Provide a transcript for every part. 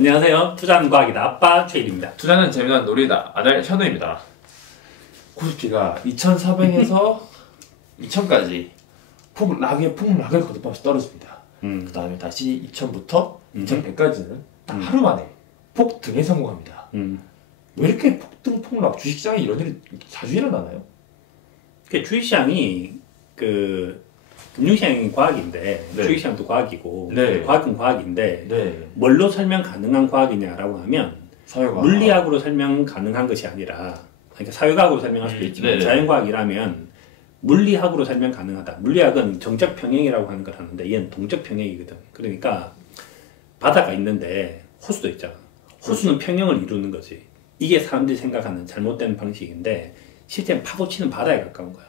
안녕하세요. 투자는 과학이다. 아빠 최일입니다. 투자는 재미난 놀이다. 아들 현우입니다. 코스피가 2,400에서 2,000까지 폭락을 거듭하면서 떨어집니다. 그 다음에 다시 2,000부터 2,100까지는 하루 만에 폭등에 성공합니다. 왜 이렇게 폭등 폭락 주식시장에 이런 일이 자주 일어나나요? 주식시장이 금융시장이 과학인데 네. 주식시장도 과학이고 네. 과학은 과학인데 네. 뭘로 설명 가능한 과학이냐라고 하면 사회과학. 물리학으로 설명 가능한 것이 아니라 그러니까 사회과학으로 설명할 수도 있지만 네. 자연과학이라면 물리학으로 설명 가능하다. 물리학은 정적 평행이라고 하는 걸 하는데 얘는 동적 평행이거든. 그러니까 바다가 있는데 호수도 있잖아. 호수는 평형을 이루는 거지. 이게 사람들이 생각하는 잘못된 방식인데 실제는 파고치는 바다에 가까운 거야.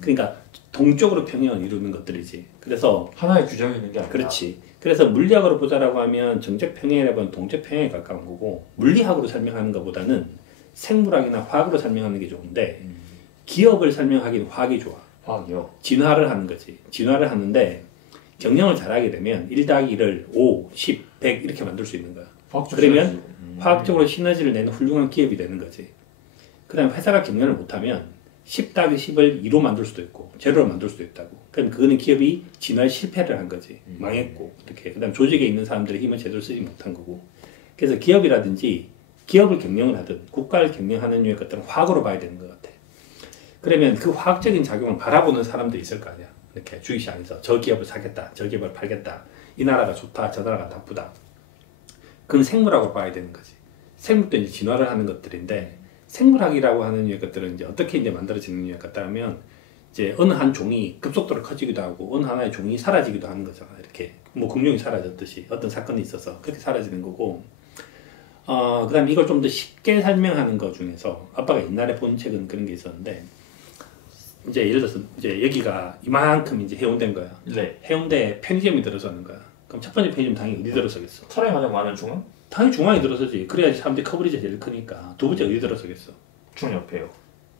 그러니까 동쪽으로 평형을 이루는 것들이지. 그래서 하나의 규정이 있는 게 아니라. 그렇지. 그래서 물리학으로 보자라고 하면 정적 평행이라고 하면 동적 평행에 가까운 거고 물리학으로 설명하는 것보다는 생물학이나 화학으로 설명하는 게 좋은데 기업을 설명하기는 화학이 좋아. 화학이요? 진화를 하는 거지. 진화를 하는데 경영을 잘하게 되면 1 더하기 1을 5, 10, 100 이렇게 만들 수 있는 거야. 그러면 화학적으로 시너지를 내는 훌륭한 기업이 되는 거지. 그 다음에 회사가 경영을 못하면 10 더하기 10을 2로 만들 수도 있고 제로로 만들 수도 있다고. 그럼 그거는 기업이 진화에 실패를 한 거지. 망했고 어떻게. 그 다음 조직에 있는 사람들의 힘을 제대로 쓰지 못한 거고. 그래서 기업이라든지 기업을 경영을 하든 국가를 경영하는 류의 것들은 화학으로 봐야 되는 것 같아. 그러면 그 화학적인 작용을 바라보는 사람들이 있을 거 아니야. 이렇게 주식시장에서 저 기업을 사겠다, 저 기업을 팔겠다, 이 나라가 좋다, 저 나라가 나쁘다. 그건 생물학으로 봐야 되는 거지. 생물도 이제 진화를 하는 것들인데 생물학이라고 하는 류의 것들은 이제 어떻게 이제 만들어지는 류의 것들하면 이제 어느 한 종이 급속도로 커지기도 하고 어느 하나의 종이 사라지기도 하는 거잖아. 이렇게 뭐 공룡이 사라졌듯이 어떤 사건이 있어서 그렇게 사라지는 거고. 그다음 이걸 좀 더 쉽게 설명하는 것 중에서 아빠가 옛날에 본 책은 그런 게 있었는데 이제 예를 들어서 이제 여기가 이만큼 이제 해운대인 거야. 네. 해운대에 편의점이 들어서는 거야. 그럼 첫 번째 편의점 당연히 어디 들어서겠어? 사람이 가장 많은 중앙? 당연히 중앙에 들어서지. 그래야지 사람들이 커버리지가 제일 크니까. 두 번째 어디 들어서겠어? 중앙 옆에요.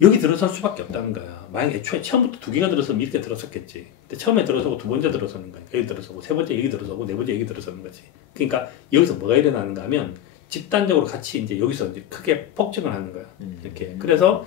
여기 들어설 수밖에 없다는 거야. 만약에 애초에 처음부터 두 개가 들어서면 이렇게 들어섰겠지. 근데 처음에 들어서고 두 번째 들어서는 거야. 여기 들어서고 세 번째 여기 들어서고 네 번째 여기 들어서는 거지. 그러니까 여기서 뭐가 일어나는가 하면 집단적으로 같이 이제 여기서 이제 크게 폭증을 하는 거야. 이렇게. 그래서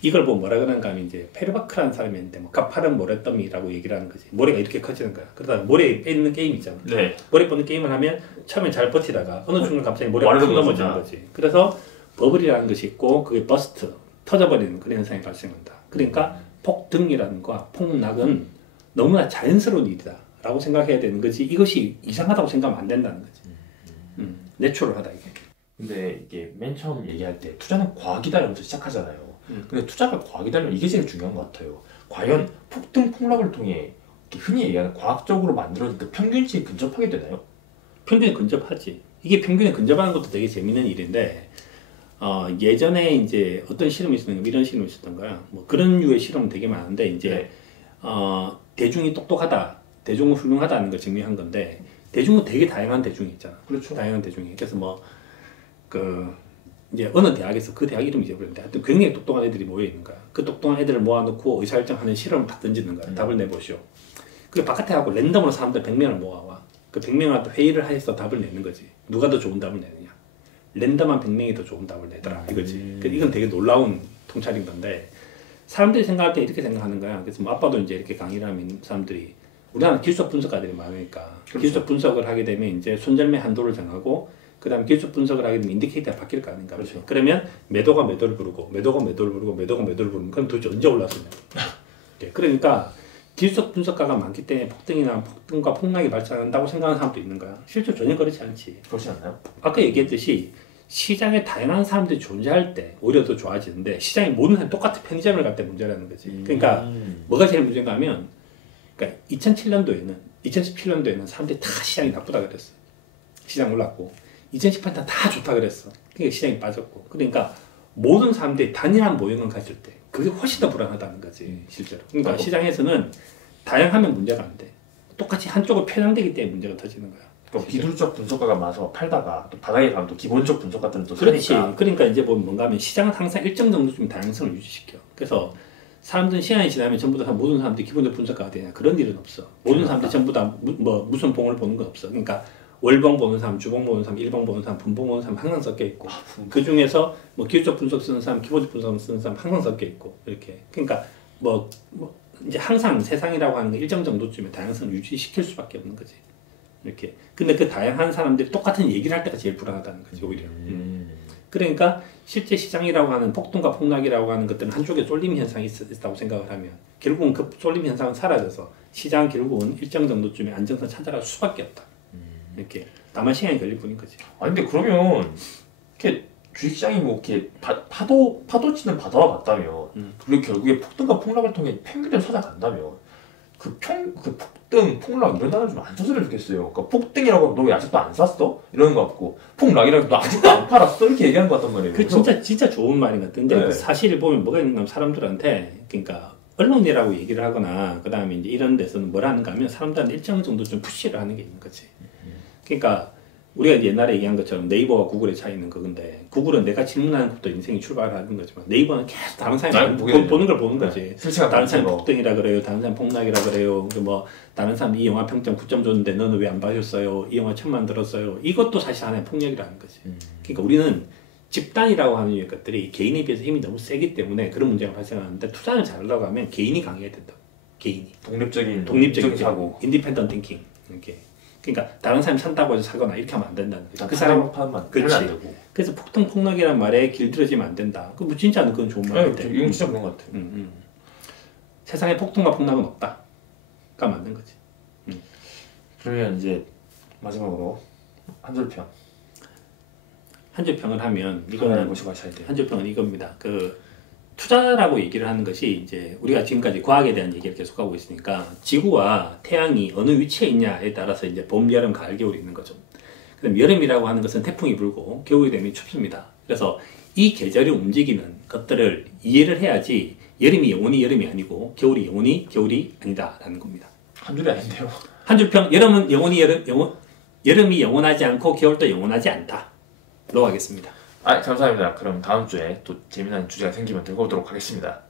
이걸 보고 뭐라 그러는가 하면 이제 페르바크라는 사람이 있는데 뭐 가파른 모래더미라고 얘기를 하는 거지. 모래가 이렇게 커지는 거야. 그러다가 모래에 빼는 게임 있잖아. 네. 모래 뻗는 게임을 하면 처음에 잘 버티다가 어느 순간 갑자기 모래가 와르르 푹 넘어지는 넘어진다. 거지. 그래서 버블이라는 것이 있고 그게 버스트, 터져버리는 그런 현상이 발생한다. 그러니까 폭등이라는 거, 폭락은 너무나 자연스러운 일이다 라고 생각해야 되는 거지. 이것이 이상하다고 생각하면 안 된다는 거지. 내추럴하다 이게. 근데 이게 맨 처음 얘기할 때 투자는 과학이다 이러면서 시작하잖아요. 근데 투자가 과학이다면 이게 제일 중요한 것 같아요. 과연 폭등 폭락을 통해 흔히 얘기하는 과학적으로 만들어진 그 평균치에 근접하게 되나요? 평균에 근접하지. 이게 평균에 근접하는 것도 되게 재밌는 일인데 예전에 이제 어떤 실험이 있었던 거 이런 실험이 있었던 거야. 뭐 그런 류의 실험은 되게 많은데 이제 네. 대중이 똑똑하다, 대중은 훌륭하다는 걸 증명한 건데 대중은 되게 다양한 대중이 있잖아. 그렇죠. 다양한 대중이. 그래서 뭐 이제 어느 대학에서 그 대학 이름 잊어버렸는데 하여튼 굉장히 똑똑한 애들이 모여 있는 거야. 그 똑똑한 애들을 모아놓고 의사결정하는 실험을 딱 던지는 거야. 답을 내보시오. 그리고 바깥에 하고 랜덤으로 사람들 100명을 모아와. 그 100명한테 회의를 해서 답을 내는 거지. 누가 더 좋은 답을 내느냐. 랜덤한 100명이 더 좋은 답을 내더라 이거지. 이건 되게 놀라운 통찰인 건데 사람들이 생각할 때 이렇게 생각하는 거야. 그래서 뭐 아빠도 이제 이렇게 강의를 하면 사람들이 우리나라 기술적 분석가들이 많으니까 그렇죠. 기술적 분석을 하게 되면 이제 손절매 한도를 정하고 그 다음 기술적 분석을 하게 되면 인디케이터가 바뀔 거 아닌가. 그렇죠. 그러면 매도가 매도를 부르고 매도가 매도를 부르고 매도가 매도를 부르면 그럼 도대체 언제 올랐으냐. 그러니까 기술적 분석가가 많기 때문에 폭등과 폭락이 발생한다고 생각하는 사람도 있는 거야. 실제로 전혀 그렇지 않지. 그렇지 않나요? 아까 얘기했듯이 시장에 다양한 사람들이 존재할 때 오히려 더 좋아지는데 시장에 모든 사람이 똑같은 편의점을 갈 때 문제라는 거지. 그러니까 뭐가 제일 문제인가 하면 그러니까 2017년도에는 사람들이 다 시장이 나쁘다 그랬어. 시장 올랐고 2018년 다 좋다 그랬어. 그러니까 시장이 빠졌고. 그러니까 모든 사람들이 단일한 모형을 가질 때 그게 훨씬 더 불안하다는 거지 실제로. 그러니까 시장에서는 다양하면 문제가 안 돼. 똑같이 한쪽을 편향되기 때문에 문제가 터지는 거야. 그러니까 기술적 분석가가 많아서 팔다가 또 바닥에 가면 또 기본적 분석가들은 또 그렇지. 사니까. 그러니까 이제 뭔가 하면 시장은 항상 일정 정도 좀 다양성을 유지시켜. 그래서 사람들은 시간이 지나면 전부 다 모든 사람들이 기본적 분석가가 되냐 그런 일은 없어. 모든 사람들이 전부 다 무슨 봉을 보는 건 없어. 그러니까 월봉 보는 사람, 주봉 보는 사람, 일봉 보는 사람, 분봉 보는 사람 항상 섞여 있고 그 중에서 뭐 기술적 분석 쓰는 사람, 키보드 분석 쓰는 사람 항상 섞여 있고 이렇게 그러니까 뭐 이제 항상 세상이라고 하는 거 일정 정도쯤에 다양성을 유지시킬 수밖에 없는 거지 이렇게 근데 그 다양한 사람들이 똑같은 얘기를 할 때가 제일 불안하다는 거지 오히려 그러니까 실제 시장이라고 하는 폭등과 폭락이라고 하는 것들은 한쪽에 쏠림 현상이 있다고 생각을 하면 결국은 그 쏠림 현상은 사라져서 시장 결국은 일정 정도쯤에 안정성 찾아갈 수밖에 없다. 이렇게 다만 시간이 걸릴 뿐인 거지. 아니 근데 그러면 이렇게 주식시장이 뭐 이렇게 파도 치는 바다와 같다면 그리고 결국에 폭등과 폭락을 통해 평균을 찾아간다면 그 폭등, 폭락 이런 단어 좀 안 썼으면 좋겠어요. 그러니까 폭등이라고 너 왜 아직도 안 샀어? 이러는 것 같고 폭락이라고 너 아직도 안 팔았어? 이렇게 얘기하는 것 같단 말이에요. 그 진짜 좋은 말인 것 같은데 네. 사실 보면 뭐가 있냐면 사람들한테 그러니까 언론이라고 얘기를 하거나 그 다음에 이제 이런 데서는 뭘 하는가 하면 사람들한테 일정 정도 좀 푸시를 하는 게 있는 거지. 그러니까 우리가 옛날에 얘기한 것처럼 네이버와 구글의 차이는 그건데 구글은 내가 질문하는 것부터 인생이 출발하는 거지만 네이버는 계속 다른 사람이 보는 걸 보는 거지. 다른 사람이 폭등이라 그래요. 다른 사람이 폭락이라 그래요. 뭐 다른 사람이 이 영화 평점 9점 줬는데 너는 왜 안 봐줬어요? 이 영화 1000만 들었어요. 이것도 사실 하나의 폭력이라는 거지. 그러니까 우리는 집단이라고 하는 것들이 개인에 비해서 힘이 너무 세기 때문에 그런 문제가 발생하는데 투자를 잘하려고 하면 개인이 강해야 된다. 개인이. 독립적인 사고. 인디펜던트 띵킹. 이렇게. 그러니까 다른 사람이 산다고 해서 사거나 이렇게 하면 안 된다는 거죠. 그 사람 그렇지. 안 되고. 그래서 폭등 폭락이란 말에 길들여지면 안 된다. 그 진짜는 그건 좋은 말인데. 네, 이건 진짜 그런 것 같아요. 세상에 폭등과 폭락은 없다가 맞는 거지. 그러면 이제 마지막으로 한 줄 평. 한 줄 평을 하면 이거는 한 줄 평은 이겁니다. 그 투자라고 얘기를 하는 것이 이제 우리가 지금까지 과학에 대한 얘기를 계속하고 있으니까 지구와 태양이 어느 위치에 있냐에 따라서 이제 봄, 여름, 가을, 겨울이 있는 거죠. 그럼 여름이라고 하는 것은 태풍이 불고 겨울이 되면 춥습니다. 그래서 이 계절이 움직이는 것들을 이해를 해야지 여름이 영원히 여름이 아니고 겨울이 영원히 겨울이 아니다라는 겁니다. 한 줄이 아닌데요. 한 줄 평, 여름은 영원히 여름이 영원하지 않고 겨울도 영원하지 않다로 하겠습니다. 감사합니다. 그럼 다음 주에 또 재미난 주제가 생기면 들고 오도록 하겠습니다.